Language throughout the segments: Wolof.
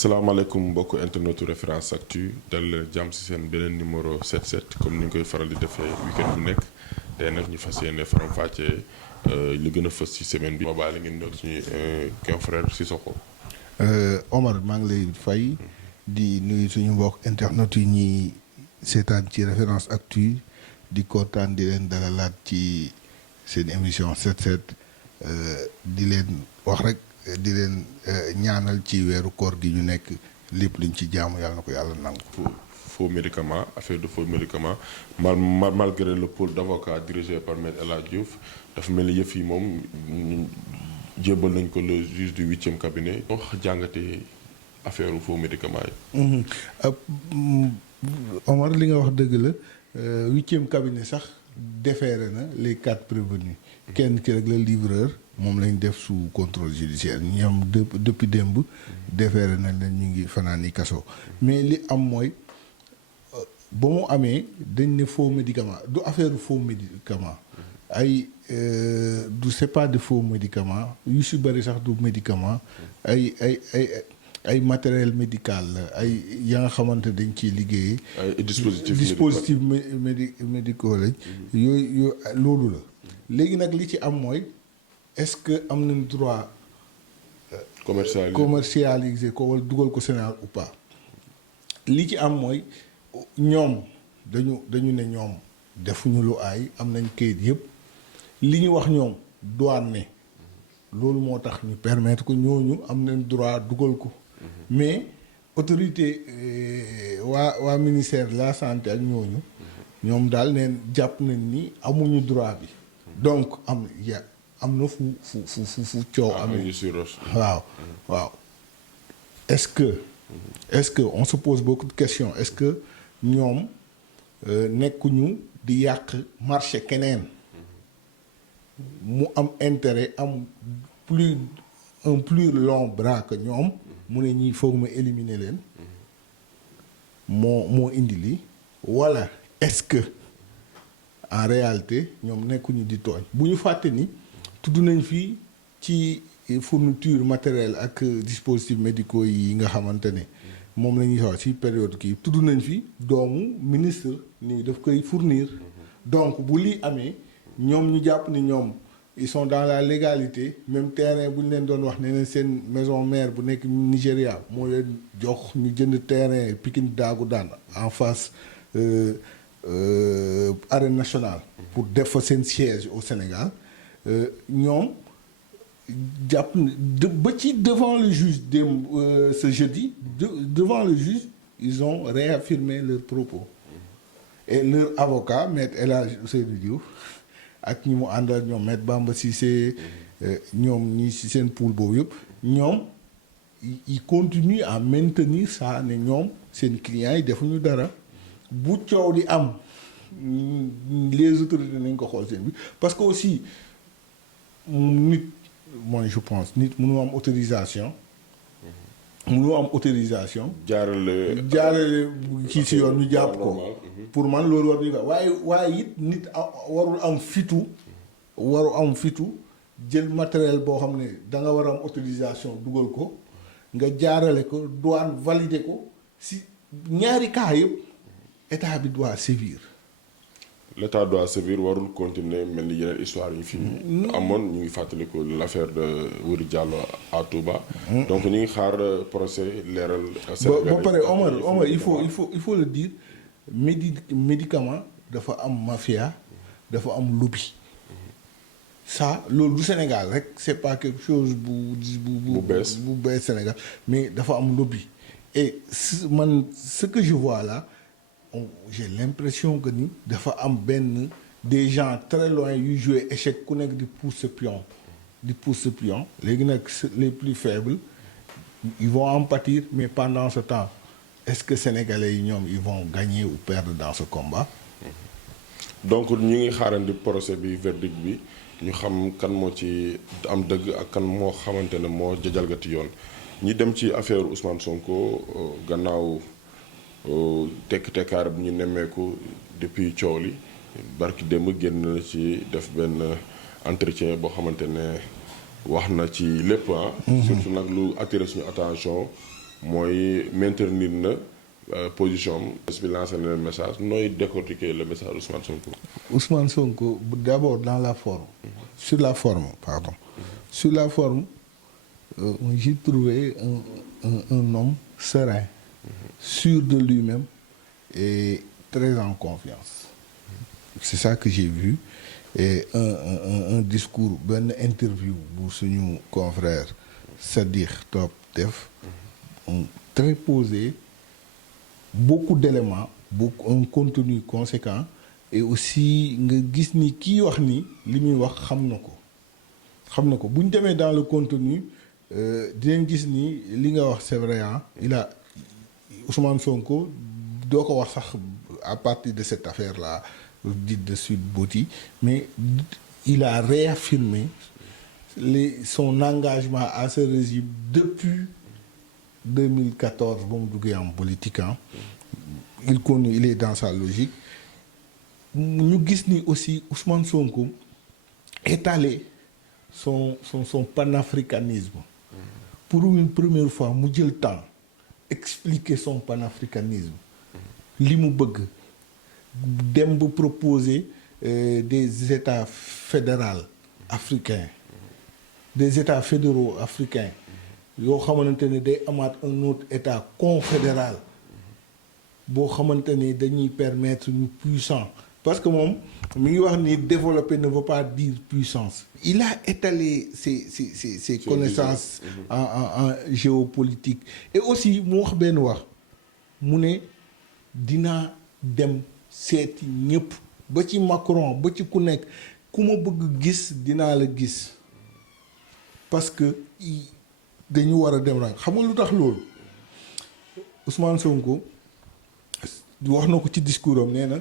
salaamaaleykum mbokku internetu référence actu dal jàmm si seen beneen numéro 77 comme ni ñu koy faral di defee weekend bu nekk tey nag ñu fas yéene faram-fàccee li gën a fës ci semaine bi. ma baal ngeen ñëw suñuy confrère Sissoko. Omar maa ngi lay fay di nuyu suñu mbokk internet yi ñuy seetaan ci référence actu di kontaan di leen dalalaat ci seen émission 77 di leen wax rek. di leen ñaanal ci weeru koor gi ñu nekk lépp liñ ci jaamu yàlla na ko yàlla nangu. Faux médicaments affaire de faux médicaments malgré le pôle d'avocat dirigé par Maître El Hadji Diouf dafa mel ni yëf yi moom jébbal nañ ko le juge du 8e cabinet. wax jàngatee affaire faux médicaments yi. Omar li nga wax dëgg la 8e cabinet sax déféré na les 4 prévenus. kenn ki rek la livreur. moom lañ def sous contrôle judiciaire ñoom depuis démb déféré nañ leen ñu ngi fanaan ni kaso mais li am mooy ba mu amee dañ ne faux médicament du affaire faux médicament ay du c'est pas de faux médicament yu si bëri sax du médicament ay matériel médical la ay ya nga xamante dañ ciy liggéeyee. ay dispositif médicaux lañ. yooyu loolu la léegi nag li ci am mooy. est-ce que am nañ droit commercialiser ko wala dugal ko Sénégal ou pas li ci am mooy ñoom dañu ne ñoom defuñu lu aay am nañ kayit yëpp li ñu wax ñoom douane ne loolu moo tax ñu permettre ko ñooñu am nañ droit dugal ko mais autorité waa ministère de la santé ak ñoom daal neen jàpp nañ ni amuñu droit bi donc am na fu coow amee waaw est-ce que on se pose beaucoup de questions est-ce que ñoom nekkuñu di yàq marché keneen mu am intérêt am plus long bras que ñoom mu ne ñii foog ma éliminer leen moo indi li walla est-ce que en réalité ñoom nekkuñu di tooñ bu ñu fàtte ni tudd nañ fii ci fourniture matériel ak dispositifs médicaux yi nga xamante ne moom la ñuy wax ci période kii tudd nañ fi doomu ministre ni daf koy fournir donc bu lii amee ñoom ñu jàpp ni ñoom ils sont dans la légalité même terrain bu ñu leen doon wax ne leen seen maison mère bu nekk Nigéria moo leen jox ñu jënd terrain Pikine Daagu Daan en face arène nationale pour def fa seen siège au Sénégal ñoom jàpp ba ci devant le juge ce jeudi devant le juge ils ont réaffirmé leurs propos et leur avocat maître El Hadji Ousseynou Diouf ak ñi mu àndal ñoom maître Bamba Cissé ñoom ñi ci seen pool boobu yëpp ñoom ils continuent à maintenir ça ne ñoom seen clients yi defuñu dara bu coow di am les autorités nañ ko xool seen bi parce que aussi nit moi je pense nit mënu am autorisation jaarale kii si yoon ñu jàpp ko pour man loolu war ñu ko waaye it nit waru am fitu jël matériel boo xam ne da nga war a am autorisation dugal ko nga jaarale ko douane valider ko si ñaari cas yëpp état bi doit sévir. L'État doit sévir warul continuer mel ni yeneen histoire yu fi amoon ñu ngi fàttaliku l'affaire de Wuri Diallo à Touba. donc ñu ngi xaar procès leeral. ba pare Omar il faut le dire médicament dafa am mafia dafa am lobby. ça loolu du Sénégal rek c'est pas quelque chose bu bees Sénégal mais dafa am lobby et ce que je vois là. J'ai l'impression que ni dafa am des gens très loin yuy jouer échec ku nekk di pousse pion léegi nag les plus faibles ils vont en pâtir mais pendant ce temps est-ce que sénégalais yi ñoom ils vont gagner ou perdre dans ce combat. donc ñu ngi xaarandi procès bi verdict bi ñu xam kan moo ci am dëgg ak kan moo xamante ne moo jalgati yoon ñi dem ci affaire Ousmane Sonko gannaaw. tekkaar bi ñu nemmeeku depuis coow li barki démb génn na ci def benn entretien boo xamante ne wax na ci lépp surtout nag lu attiré suñu attention mooy maintenir na position am. bi lancé na leen message nooy décortiquer le message Ousmane Sonko. Ousmane Sonko d'abord dans la forme. Sur la forme pardon. Sur la forme j'ai trouvé un homme serein, sûr de lui-même et très en confiance. C'est ça que j'ai vu. Et un discours benn interview bu suñu confrère Sadikh Top def très posé, beaucoup d'éléments, un contenu conséquent et aussi nga gis ni kii wax ni li muy wax xam na ko bu ñu demee dans le contenu dinañ gis ni li nga wax c'est vrai Ousmane Sonko doo ko wax sax à partir de cette affaire-là dite de Sweet Beauty, mais il a réaffirmé son engagement à ce régime depuis 2014 ba mu duggee en politique. Il est dans sa logique. ñu gis ni aussi Ousmane Sonko étaler son panafricanisme. Pour une première fois mu jël temps expliquer son panafricanisme. li mu bëgg dem ba proposer des états fédéraux africains, des états fédéraux africains yoo xamante ne day amaat un autre état confédéral boo xamante ne dañuy permettre ñu puissant, parce que moom mi ngi wax ni développer ne veut pas dire puissance. Il a étalé ses connaissances en géopolitique et aussi mu wax benn wax mu ne dinaa dem seeti ñëpp ba ci Macron ba ci ku nekk ku ma bëgg gis dinaa la gis parce que dañu war a dem rek. xam nga lu tax loolu Ousmane Sonko wax na ko ci discours am nee na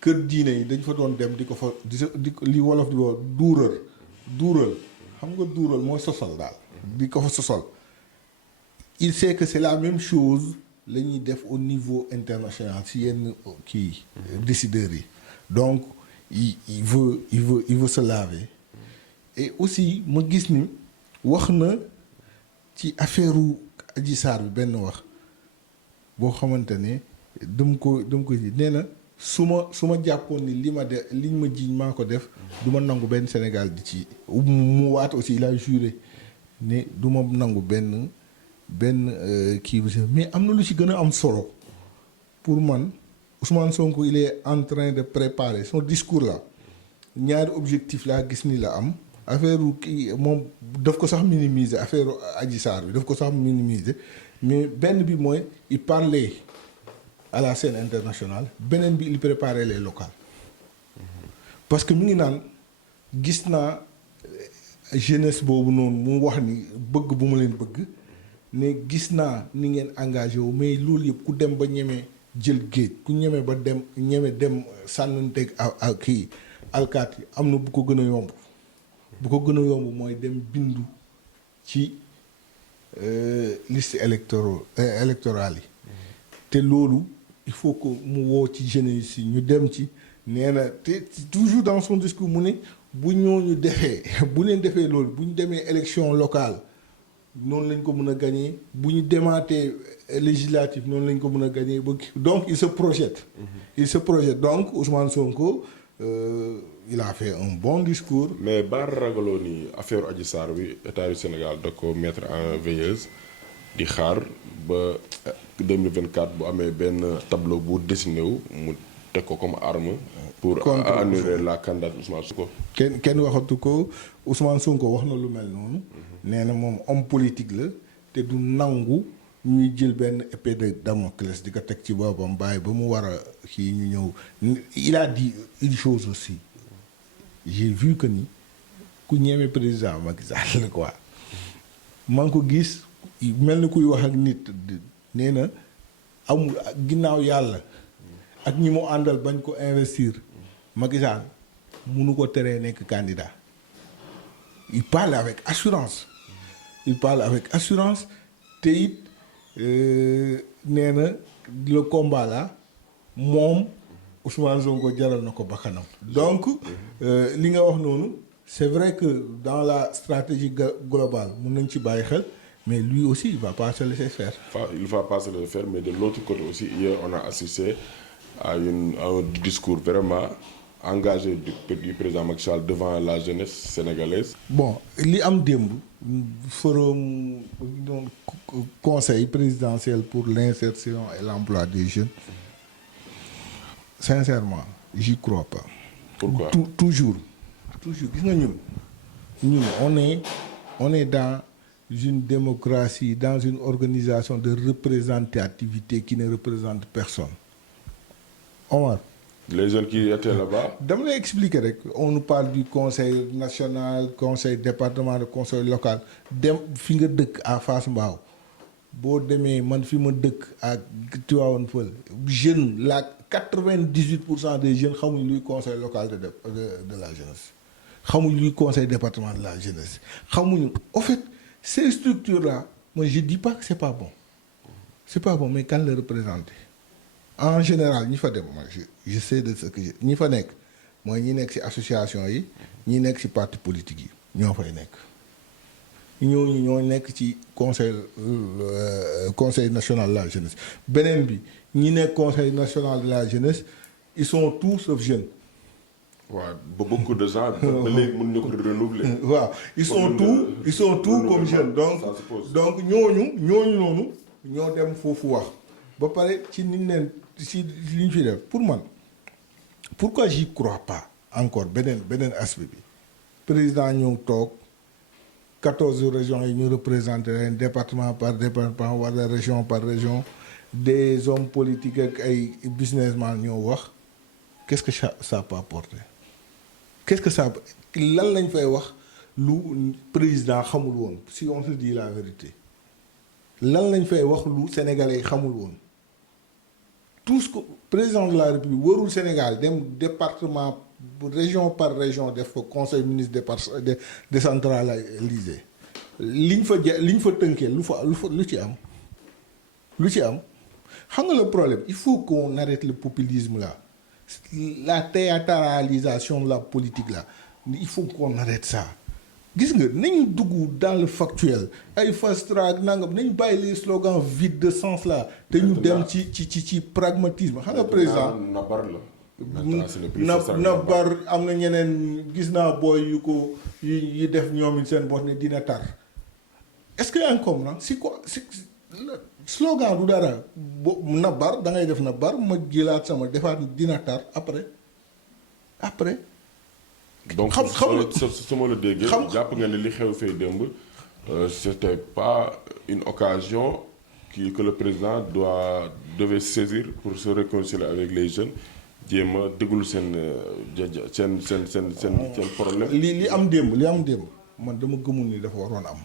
kër diine yi dañ fa doon dem di ko fa di li wolof di wax duural xam nga duural mooy sosal daal di ko fa sosal. Il sait que c'est la même chose la ñuy def au niveau international si yenn kii décideurs yi, donc il veut se laver. Et aussi ma gis ni wax na ci affaire Adji Sarr bi benn wax boo xamante ne dama ko nee na su ma jàppoon ni liñ ma jiiñ maa ko def du ma nangu benn Sénégal di ci mu waat aussi il a juré ne du ma nangu benn kii bi, mais am na lu ci gën a am solo pour man. Ousmane Sonko il est en train de préparer son discours là, ñaari objectif laa gis ni la am. affaire kii moom daf ko sax minimiser, affaire Adji Sarr bi daf ko sax minimiser, mais benn bi mooy il parlait à la scène internationale, beneen bi il préparait les locales. Parce que mi ngi naan gis naa jeunesse boobu noonu mu wax ni bëgg bu ma leen bëgg ne gis naa ni ngeen engagé wu, mais loolu yëpp ku dem ba ñemee jël géej, ku ñeme ba dem sànnanteeg ak kii alkaat yi am na bu ko gën a yomb. bu ko gën a yomb mooy dem bindu ci liste électorale yi. te loolu il faut que mu woo ci jeunesse yi ñu dem ci. nee na te toujours dans son discours mu ne bu ñooñu defee bu leen defee loolu bu ñu demee élection locale noonu lañ ko mën a gagner, bu ñu demaatee législative noonu lañ ko mën a gagner ba donc il se projette. Donc Ousmane Sonko il a fait un bon discours. mais baar ragaloo ni affaire Adji Sarr bi état du Sénégal da ko mettre en veilleuse di xaar ba 2024 bu amee benn tableau bu dessiné wu mu teg ko comme arme. pour annuler la candidature Ousmane Sonko. kenn waxatu ko. Ousmane Sonko wax na lu mel noonu. nee na moom homme politique la te du nangu ñuy jël benn épée de Damoclès di ko teg ci boppam bàyyi ba mu war a kii ñu ñëw. Il a dit une chose aussi, j'ai vu que ni ku ñeme président Macky Sall la quoi. maa ngi ko gis mel ni kuy wax ak nit nee na amul ginnaaw yàlla ak ñi mu àndal bañ ko investir Macky Sall mënu ko teree nekk candidat. Il parle avec assurance. Te it nee na le combat là moom Ousmane Sonko jaral na ko bakkanam. donc li nga wax noonu c'est vrai que dans la stratégie globale mun nañ ci bàyyi xel, mais lui aussi il va pas se laisser faire. Il va pas se le faire, mais de l'autre côté aussi, hier, on a assisté à un discours vraiment engagé du président Macky Sall devant la jeunesse sénégalaise. Bon li am démb forum donc conseil présidentiel pour l'insertion et l'emploi des jeunes sincèrement j'y crois pas. Pourquoi? Toujours gis nga ñun on est dans une démocratie, dans une organisation de représentativité qui ne représente personne. Omar, Les jeunes qui étaient là-bas. dama lay expliquer rek on nous parle du conseil national, conseil départemental, conseil local dem fi nga dëkk à Fass Mbao boo demee man fi ma dëkk ak Tivaouane Peulh jeune la 98% des jeunes xamuñ luy conseil local de la jeunesse, xamuñ luy conseil départemental de la jeunesse, xamuñu en fait ces structures là moi je dis pas que c'est pas bon mais kan la représenter en général ñi fa dem moi je sais de ce que ñi fa nekk mooy ñi nekk ci association yi ñi nekk ci parti politique yi ñoo fay nekk ñooñu ñoo nekk ci conseil national de la jeunesse. Beneen bi ñi nekk conseil national de la jeunesse ils sont tous sauf jeunes. waaw ba beaucoup de gens. ba léegi mën ñu ko renouveler. waaw ils sont tous comme jeunes donc ñooñu noonu ñoo dem foofu wax ba pare ci niñ leen ci li ñu fi def pour man pourquoi j'y crois pas encore beneen aspect bi président ñëw toog 14 régions yi ñu représenté leen département par département wala région par région des hommes politiques ak ay businessmen ñoo wax qu'est-ce que ça peut apporter qu'est-ce que ça lan lañ fay wax lu président xamul woon si on se dit la vérité lan lañ fay wax lu sénégalais yi xamul woon tout ce que président de la république warul Sénégal dem département région par région def ko conseil ministre décentralisé liñ fa tënkee lu ci am xam nga le problème il faut qu'on arrête le populisme là la théâtralisation de la politique là il faut qu'on arrête ça gis nga nañu dugg dans le factuel ay fast track nangam nañu bàyyi les slogans vides de sens là te ñu dem ci pragmatisme xam nga président nabar am na ñeneen gis naa booy yu ko yi def ñoom seen bopp ne dina tar est-ce que yaa ngi comprendre si quoi si slogan du dara nabar da ngay def nabar ma jëlaat sama defaat dina tar après donc su ma la déggee jàpp nga ne li xew fee démb c'était pas une occasion que le président devait saisir pour se réconcilier avec les jeunes jéem a déglu seen problème. li am démb man dama gëmul ni dafa waroon am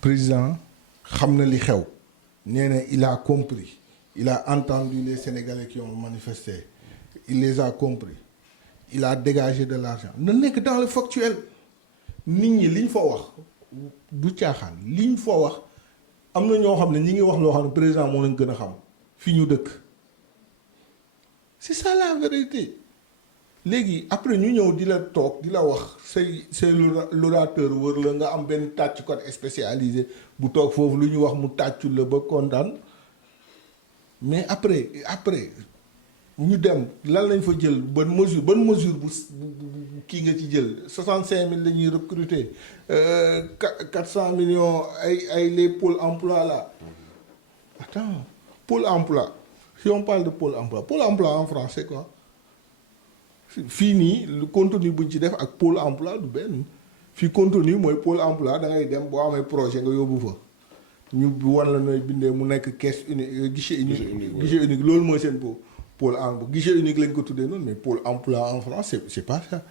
président xam na li xew nee na il a compris il a entendu les Sénégalais qui ont manifesté il les a compris il a dégagé de l'argent na nekk dans le factuel nit ñi liñ fa wax du caaxaan liñ fa wax am na ñoo xam ne ñi ngi wax loo xam ne président moo leen gën a xam fi ñu dëkk c'est ça la vérité léegi après ñu ñëw di la toog di la wax say l'orateur wër la nga am benn tàccukat spécialisé bu toog foofu lu ñu wax mu tàccul la ba kontaan mais après ñu dem lan lañ fa jël ban mesure bu kii nga ci jël 65000 la ñuy recruter 400 millions ay les pôles emploi là attends pôle emploi si on parle de pôle emploi en France c'est quoi fii nii le contenu bu ñu ci def ak pôle emploi du benn fii contenu mooy pôle emploi da ngay dem boo amee projet nga yóbbu fa ñu wan la nooy bindee mu nekk caisse unique guichet unique loolu mooy seen pôle emploi guichet unique lañ ko tuddee noonu mais pôle emploi en France c'est pas ça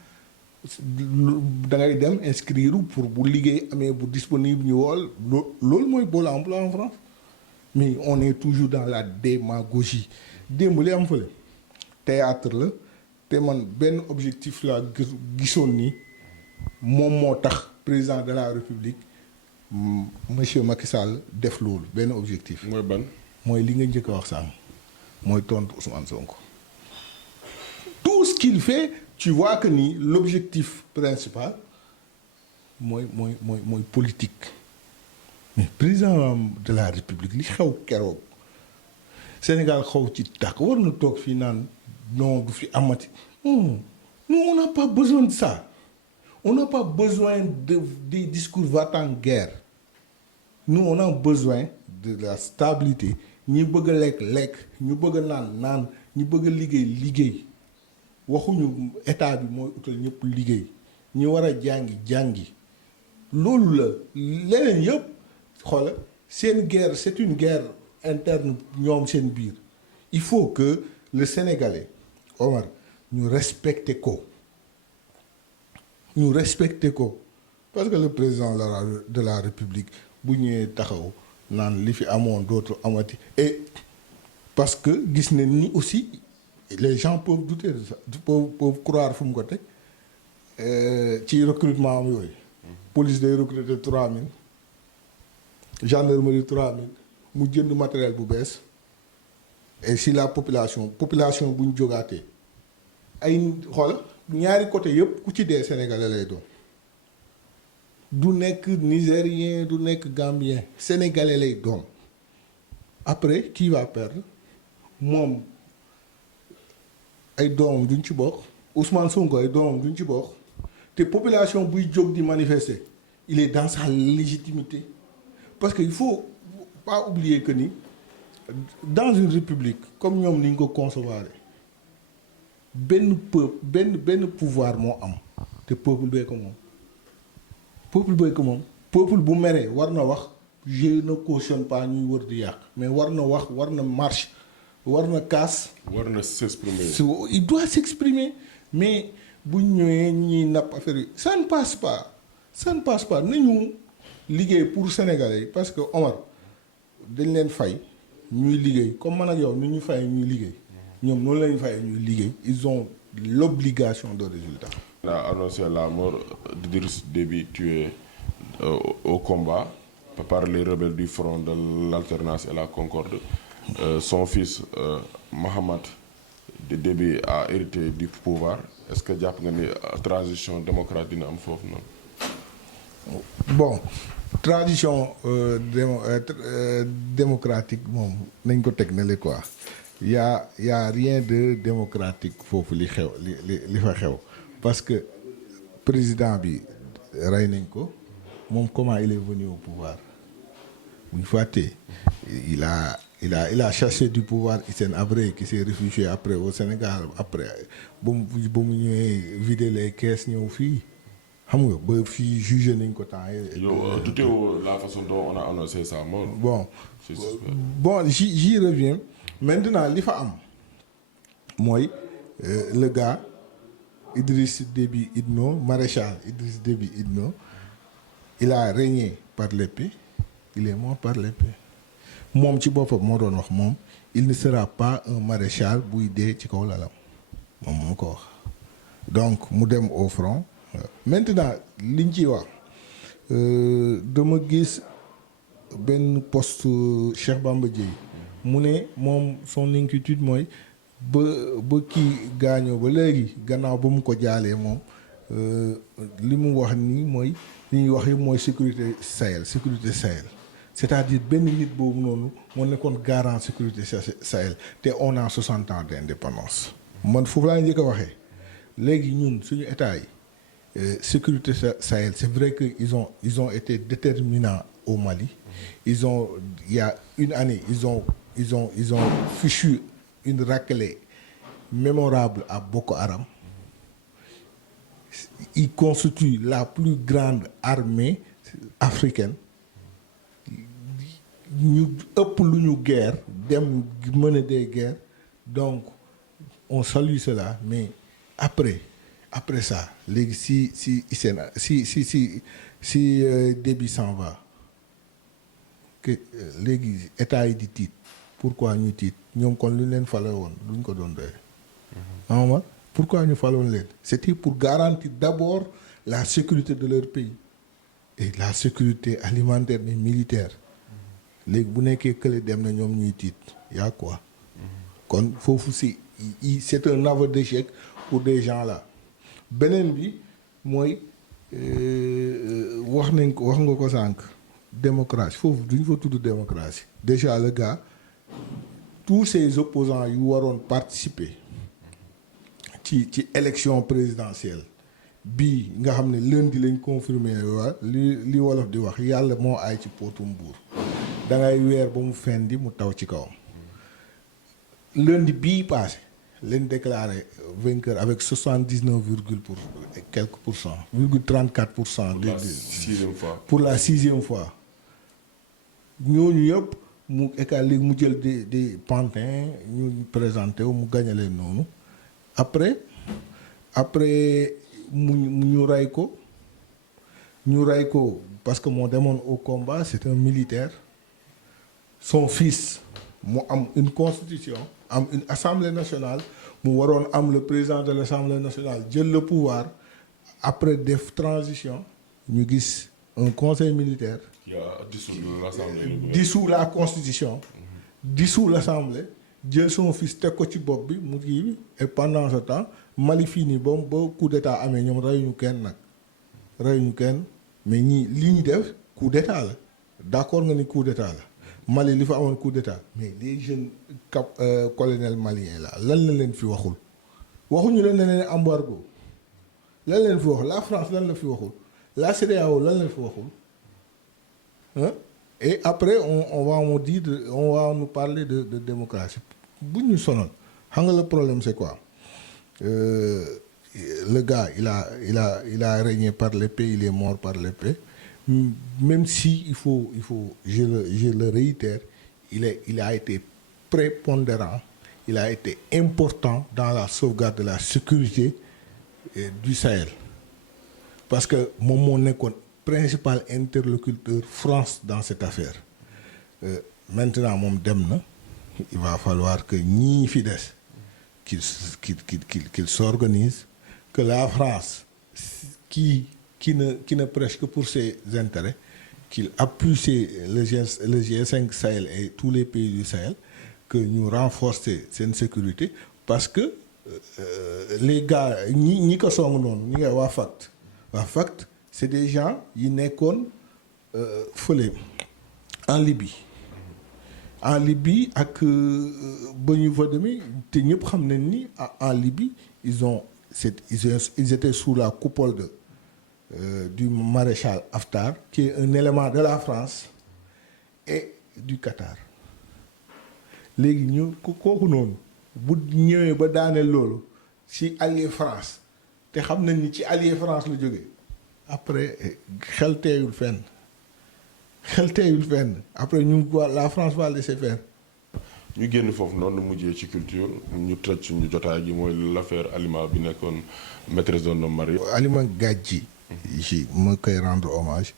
da ngay dem inscrire pour bu liggéey amee bu disponible ñu wool loolu mooy pôle emploi en France mais on est toujours dans la démagogie démb li am fële théâtre la te man benn objectif la gisoon ni moom moo tax président de la République monsieur Macky Sall def loolu benn objectif. mooy ban. mooy li nga njëkk a wax sànq mooy tontu Ousmane Sonko. tout ce qu'il fait tu vois que ni l'objectif principal mooy politique mais président de la république li xew keroog Sénégal xaw ci tàkk war na toog fii naan non du fi amati non nous on n'a pas besoin de ça on n'a pas besoin de des discours va-t-en-guerre nous on a besoin de la stabilité ñi bëgg a lekk ñu bëgg a naan ñi bëgg a liggéey waxuñu état bi mooy utal ñëpp liggéey ñi war a jàngi loolu la leneen yëpp xoola seen guerre c'est une guerre interne ñoom seen biir il faut que le Sénégalais Omar ñu respecter ko parce que le président de la République bu ñëwee taxaw naan li fi amoon dootu amati et parce que gis nañ ni aussi les gens peuvent douter de ça peuvent croire fu mu ko teg ci recrutement am yooyu police day recruter 3000 gendarmerie 3000 mu jënd matériel bu bees et si la population bu ñu jógaatee ay xool ñaari côté yëpp ku ci dee sénégalais lay doon du nekk nigérien du nekk gambien sénégalais lay doon après qui va perdre moom ay doomam duñ ci bokk Ousmane Sonko ay doomam duñ ci bokk te population buy jóg di manifester il est dans sa légitimité parce que il faut pas oublier que ni dans une république comme ñoom ni ñu ko concevoir benn peuple benn pouvoir moo am te peuple bee ko moom peuple bu meree war na wax je ne cautionne pas ñuy wër di yàq mais war na wax war na marche war na kaas. war na s'exprimer. il doit s'exprimer mais bu ñëwee ñuy napp affaire yi ça ne passe pas nañu liggéey pour Sénégalais yi parce que Omar dañ leen fay ñuy liggéey comme man ak yow ni ñu fay ñuy liggéey ñoom noonu lañu fay ñuy liggéey ils ont l'obligation de résultat. On a annoncé la mort d'Idriss Déby tué au combat par les rebelles du Front de l'Alternance et la Concorde. Son fils Mahamad Déby a hérité du pouvoir est-ce que jàpp nga ni transition démocratique dina am foofu noonu. Bon transition démocratique moom nañ ko teg na le quoi y a rien de démocratique foofu li fa xew parce que président bi rey nañ ko moom comment il est venu au pouvoir bu ñu fàttee il a cherché du pouvoir Hissène Habré qui s'est réfugié après au Sénégal après ba mu ñëwee vider les caisses ñëw fii xam nga ba fii jugé nañ ko temps yow douté la façon dont on a annoncé sa mort. Bon j'y reviens maintenant li fa am mooy le gars Idriss Déby Itno maréchal Idriss Déby Itno il a régné par l'épée il est mort par l'épée moom ci boppam moo doon wax moom il ne sera pas un maréchal buy dee ci kaw lalam moom moo ko wax donc mu dem au front maintenant liñ ciy wax dama gis benn poste Cheikh Bamba Dièye mu ne moom son inquiétude mooy ba kii gaañoo ba léegi gannaaw ba mu ko jaalee moom li mu wax nii mooy li ñuy wax yëpp mooy sécurité Sahel c'est-à-dire benn nit boobu noonu moo nekkoon garant sécurité Sahel te on a 60 ans d'indépendance. man foofu laa njëkk a waxee léegi ñun suñu état yi sécurité Sahel c'est vrai que ils ont été déterminants au Mali. Il y a une année ils ont fichu une raclée mémorable à Boko Haram. Ils constituent la plus grande armée africaine. ñu ëpp lu ñu guerre dem mener des guerres donc on salue cela mais après ça léegi si Déby s'en va que léegi état yi di tiit pourquoi ñu tiit ñoom kon lu leen fale woon luñ ko doon doyee. Omar pourquoi ñu faloon leen c'était pour garantir d'abord la sécurité de leur pays et la sécurité alimentaire et militaire. léegi bu nekkee kële dem na ñoom ñuy tiit yaa quoi kon foofu c'est un aveu d'échec pour des gens là beneen bi mooy wax nga ko sànq démocratie foofu duñ fa tudd démocratie déjà le gars tous ces opposants yu waroon participer ci élection présidentielle bii nga xam ne lundi lañ confirmé waa li wolof di wax yàlla moo aay ci potum buur da ngay weer ba mu fendi mu taw ci kawam lundi bii passé leen déclaré vainqueur avec 79 virgule pour quelques pour cent virgule 34%. Pour la 6e fois. Pour la 6e fois ñooñu yëpp mu écart léegi mu jël des pantins ñu présenté wu mu gagné leen noonu après ñu rey ko parce que moo demoon au combat c'est un militaire son fils mu am une constitution am une assemblée nationale mu waroon am le président de l'assemblée nationale jël le pouvoir après def transition ñu gis un conseil militaire qui a dissous l'assemblée. dissout la constitution dissout l'assemblée jël son fils teg ko ci bopp bi mu kii et pendant ce temps Mali fii nii ba coup d'état amee ñoom reyuñu kenn mais ñii li ñu def coup d'état la d'accord nga ni coup d'état la Mali li fa amoon coup d'état mais les jeunes colonels maliens là lan la leen fi waxuñu leen ne leen embargo lan leen fi wax la France lan la fi waxul la CEDEAO lan la fi waxul hein? Et après on va nous parler de démocratie bu ñu sonal xam nga le problème c'est quoi le gars il a régné par l'épée, il est mort par l'épée. Même si il faut je le réitère, il a été prépondérant, il a été important dans la sauvegarde de la sécurité du Sahel. Parce que moom nekkoon principal interlocuteur France dans cette affaire. Maintenant moom dem na, il va falloir que ñii fi des qu'il s'organise, que la France qui ne prêche que pour ses intérêts, qu'il appuie le G5 Sahel et tous les pays du Sahel, que nous renforcer cette sécurité, parce que les gars ñi ko song noonu ñi nga waa FACT c'est des gens yi nekkoon fële en Libye ak ba ñu fa demee te ñëpp xam nañ ni en Libye ils étaient sous la coupole du maréchal Haftar, qui est un élément de la France et du Qatar. léegi ñu kooku noonu bu ñëwee ba daaneel loolu ci allié France te xam nañ ni ci allié France la jógee après xel teeyul fenn après ñu la France va laisser faire. ñu génn foofu noonu mujjee ci culture ñu tëj suñu jotaay gi mooy l'affaire Halima bi nekkoon maîtresse d'un homme marié. Halima Gadji. ji ma koy rendre hommage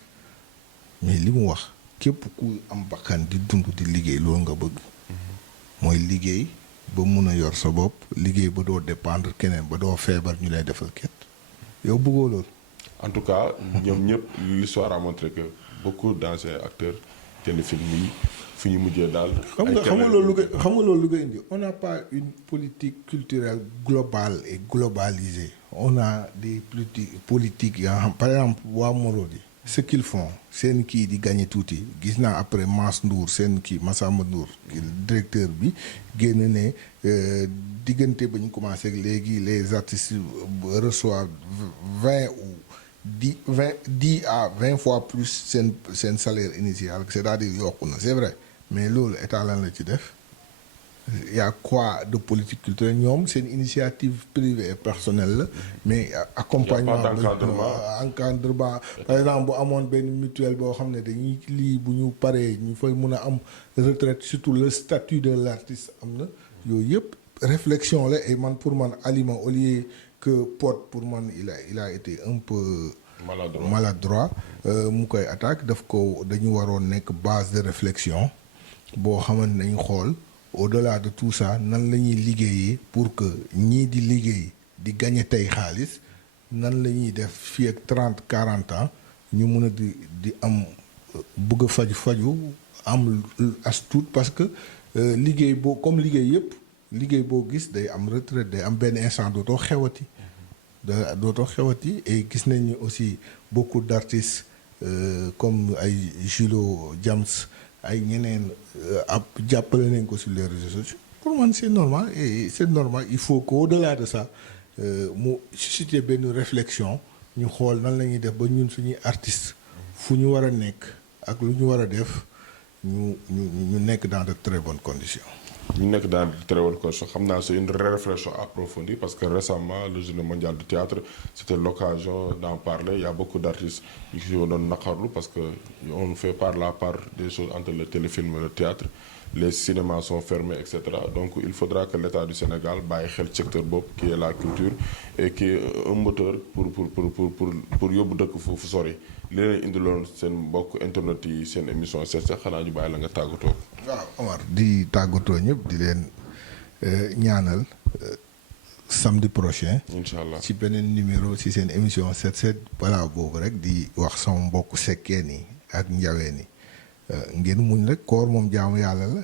mais li mu wax képp ku am bakkan di dund di liggéey loolu nga bëgg. mooy liggéey ba mun a yor sa bopp liggéey ba doo dépendre keneen ba doo feebar ñu lay defal kenn yow bëggoo loolu. En tout cas ñoom ñëpp l'histoire a montré que beaucoup d'anciens acteurs kenn film yi fi ñu mujjee daal. xam nga loolu lu ko indi on n'a pas une politique culturelle globale et globalisée. On a des politiques yoo xam par exemple waa Morodi ce qu'ils font seen kii di gagné tuuti gis naa après Mass Ndour seen kii Massamba Ndour directeur bi génn ne diggante ba ñu commencé léegi les artistes reçoivent 10 à 20 fois plus seen salaire initial c'est-à-dire yokku na c'est vrai mais loolu état lan la ci def. Il y a quoi de politique culturelle ñoom c'est une initiative privée et personnelle la mais accompagnement encadrement par exemple bu amoon benn mutuelle boo xam ne dañuy lii bu ñu paree ñu fay mun a am retraite surtout le statut de l'artiste am na yooyu yëpp réflexion la et man pour man Halima au lieu que Pod pour man il a été un peu maladroit mu koy attaque daf ko dañu waroon nekk base de réflexion boo xamante nañu xool au-delà de tout ça nan la ñuy liggéeyee pour que ñii di liggéey di gagner tey xaalis nan la ñuy def fii ak 30-40 ans ñu mun a di am bëgg a faju am as tuut parce que liggéey boo comme liggéey yëpp liggéey boo gis day am retraite day am benn instant dootoo xewati et gis nañu aussi beaucoup d'artistes comme ay Julo Jams ay ñeneen ab jàppale nañ ko sur les réseaux sociaux pour man c'est normal et c'est normal il faut qu'au-delà de ça mu susciter benn réflexion ñu xool nan la ñuy def ba ñun suñuy artistes fu ñu war a nekk ak lu ñu war a def ñu nekk dans de très bonnes conditions. ñu nekk dans de très bonnes conditions xam naa c'est une réflexion approfondie parce que récemment le Journée mondiale du théâtre c'était l'occasion d'en parler il y a beaucoup d'artistes yu si doon naqarlu parce que on fait par la part des choses entre le téléfilm et le théâtre les cinémas sont fermés etc. Donc il faudra que l'État du Sénégal bàyyi xel secteur boobu qui est la culture et qui est un moteur pour yóbbu dëkk foofu sori li leen indiloon seen mbokk internet yi seen émission seet sax xanaa ñu bàyyi la nga tàggatoo. waaw Omar di tàggatoo ñëpp di leen ñaanal samedi prochain. incha allah ci beneen numéro ci seen émission 7-7 balaa boobu rek di wax sama mbokk sekkeen yi ak njaween yi ngeen muñ rek koor moom jaamu yàlla la.